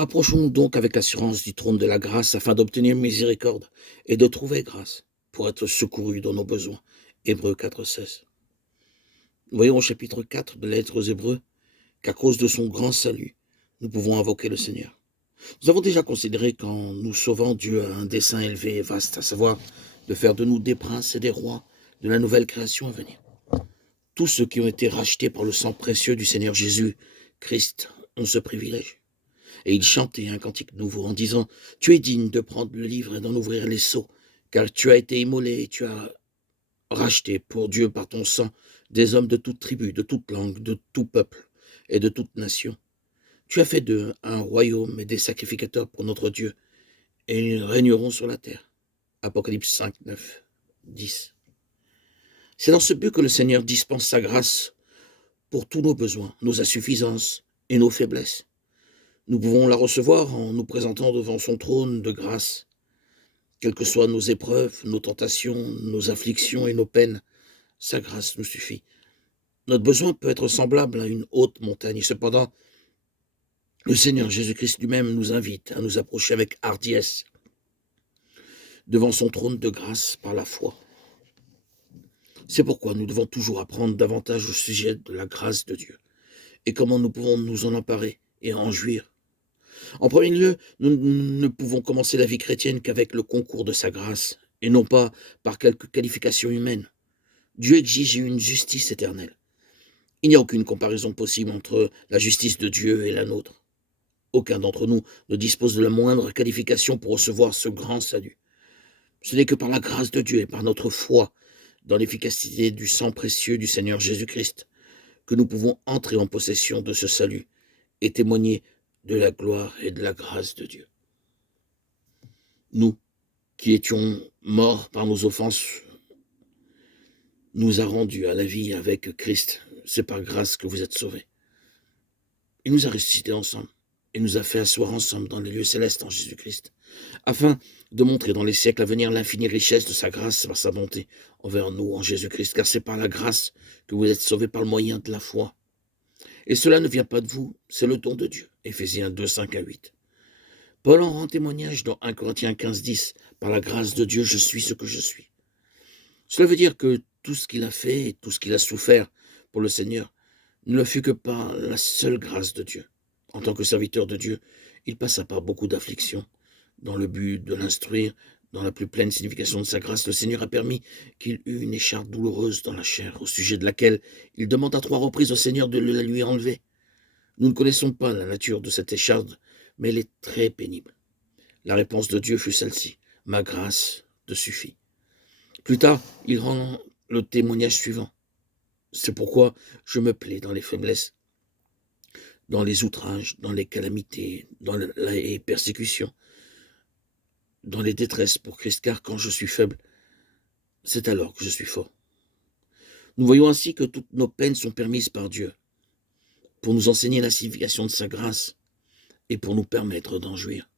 Approchons-nous donc avec assurance du trône de la grâce afin d'obtenir miséricorde et de trouver grâce pour être secourus dans nos besoins. Hébreux 4,16. Voyons au chapitre 4 de la lettre aux Hébreux qu'à cause de son grand salut, nous pouvons invoquer le Seigneur. Nous avons déjà considéré qu'en nous sauvant, Dieu a un dessein élevé et vaste, à savoir de faire de nous des princes et des rois de la nouvelle création à venir. Tous ceux qui ont été rachetés par le sang précieux du Seigneur Jésus Christ ont ce privilège. Et il chantait un cantique nouveau en disant « Tu es digne de prendre le livre et d'en ouvrir les sceaux, car tu as été immolé et tu as racheté pour Dieu par ton sang des hommes de toute tribu, de toute langue, de tout peuple et de toute nation. Tu as fait d'eux un royaume et des sacrificateurs pour notre Dieu, et ils régneront sur la terre. » Apocalypse 5, 9, 10. C'est dans ce but que le Seigneur dispense sa grâce pour tous nos besoins, nos insuffisances et nos faiblesses. Nous pouvons la recevoir en nous présentant devant son trône de grâce. Quelles que soient nos épreuves, nos tentations, nos afflictions et nos peines, sa grâce nous suffit. Notre besoin peut être semblable à une haute montagne. Cependant, le Seigneur Jésus-Christ lui-même nous invite à nous approcher avec hardiesse devant son trône de grâce par la foi. C'est pourquoi nous devons toujours apprendre davantage au sujet de la grâce de Dieu et comment nous pouvons nous en emparer et en jouir. En premier lieu, nous ne pouvons commencer la vie chrétienne qu'avec le concours de sa grâce, et non pas par quelques qualifications humaines. Dieu exige une justice éternelle. Il n'y a aucune comparaison possible entre la justice de Dieu et la nôtre. Aucun d'entre nous ne dispose de la moindre qualification pour recevoir ce grand salut. Ce n'est que par la grâce de Dieu et par notre foi dans l'efficacité du sang précieux du Seigneur Jésus-Christ que nous pouvons entrer en possession de ce salut et témoigner de la gloire et de la grâce de Dieu. Nous, qui étions morts par nos offenses, nous a rendus à la vie avec Christ. C'est par grâce que vous êtes sauvés. Il nous a ressuscités ensemble et nous a fait asseoir ensemble dans les lieux célestes en Jésus-Christ, afin de montrer dans les siècles à venir l'infinie richesse de sa grâce par sa bonté envers nous en Jésus-Christ, car c'est par la grâce que vous êtes sauvés par le moyen de la foi. Et cela ne vient pas de vous, c'est le don de Dieu. Éphésiens 2, 5 à 8. Paul en rend témoignage dans 1 Corinthiens 15, 10. Par la grâce de Dieu, je suis ce que je suis. Cela veut dire que tout ce qu'il a fait et tout ce qu'il a souffert pour le Seigneur ne le fut que par la seule grâce de Dieu. En tant que serviteur de Dieu, il passa par beaucoup d'afflictions. Dans le but de l'instruire, dans la plus pleine signification de sa grâce, le Seigneur a permis qu'il eût une écharpe douloureuse dans la chair, au sujet de laquelle il demande à 3 reprises au Seigneur de la lui enlever. Nous ne connaissons pas la nature de cette écharpe, mais elle est très pénible. La réponse de Dieu fut celle-ci: « Ma grâce te suffit. » Plus tard, il rend le témoignage suivant. « C'est pourquoi je me plais dans les faiblesses, dans les outrages, dans les calamités, dans les persécutions, dans les détresses pour Christ, car quand je suis faible, c'est alors que je suis fort. » Nous voyons ainsi que toutes nos peines sont permises par Dieu pour nous enseigner la signification de sa grâce et pour nous permettre d'en jouir.